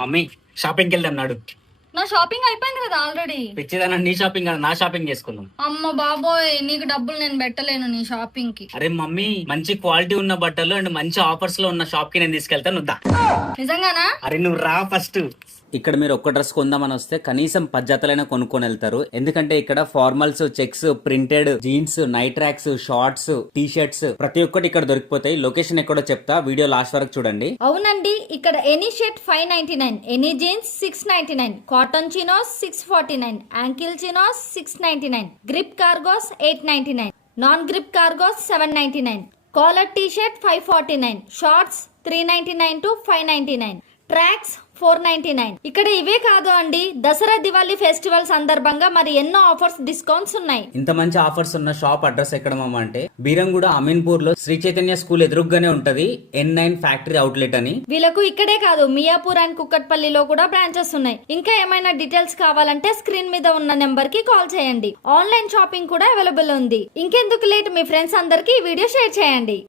Mummy షాపింగ్కి వెళ్దాం నాడు. నా షాపింగ్ అయిపోయింది కదా ఆల్రెడీ. పిచ్చిదానా, నీ షాపింగ్ కదా నా షాపింగ్ చేసుకుందాం. అమ్మ బాబోయ్, నీకు డబ్బులు నేను పెట్టలేను నీ షాపింగ్ కి. అరే మమ్మీ, మంచి క్వాలిటీ ఉన్న బట్టలు అండ్ మంచి ఆఫర్స్ లో ఉన్న షాప్ కి నేను తీసుకెళ్తాను. వద్దా? నిజంగానా? అరే నువ్వు రా ఫస్ట్. ఇక్కడ మీరు ఒక్క డ్రెస్ కొందామని వస్తే కనీసం 10 జతలైనా కొనుక్కొని వెళ్తారు. ఎందుకంటే ఇక్కడ formals, checks, printed jeans, night tracks, shorts, T shirts ప్రతి ఒక్కటి ఇక్కడ దొరికిపోతాయి. లొకేషన్ ఎక్కడో చెప్తా, వీడియో లాస్ట్ వరకు చూడండి. అవునండి, ఇక్కడ any shirt 599, any jeans 699, cotton chinos 649, ankle chinos 699, grip cargos 899, non grip cargos 799, collar T shirt 549, shorts 399 to 599, tracks 499. ఇక్కడ ఇవే కాదు అండి, దసరా దివాళీ ఫెస్టివల్ సందర్భంగా మరి ఎన్నో ఆఫర్స్, డిస్కౌంట్స్ ఉన్నాయి. ఇంత మంచి ఆఫర్స్ ఉన్న షాప్ అడ్రస్ ఎక్కడ మామ అంటే బీరంగూడ అమీన్పూర్ లో శ్రీ చైతన్య స్కూల్ ఎదురుగానే ఉంటది N9 ఫ్యాక్టరీ అవుట్లెట్ అని. వీళ్ళకు ఇక్కడే కాదు, మియాపూర్ అండ్ కుక్కట్పల్లిలో కూడా బ్రాంచెస్ ఉన్నాయి. ఇంకా ఏమైనా డీటెయిల్స్ కావాలంటే స్క్రీన్ మీద ఉన్న నెంబర్ కి కాల్ చేయండి. ఆన్లైన్ షాపింగ్ కూడా అవైలబుల్ ఉంది. ఇంకెందుకు లేట్, మీ ఫ్రెండ్స్ అందరికి ఈ వీడియో షేర్ చేయండి.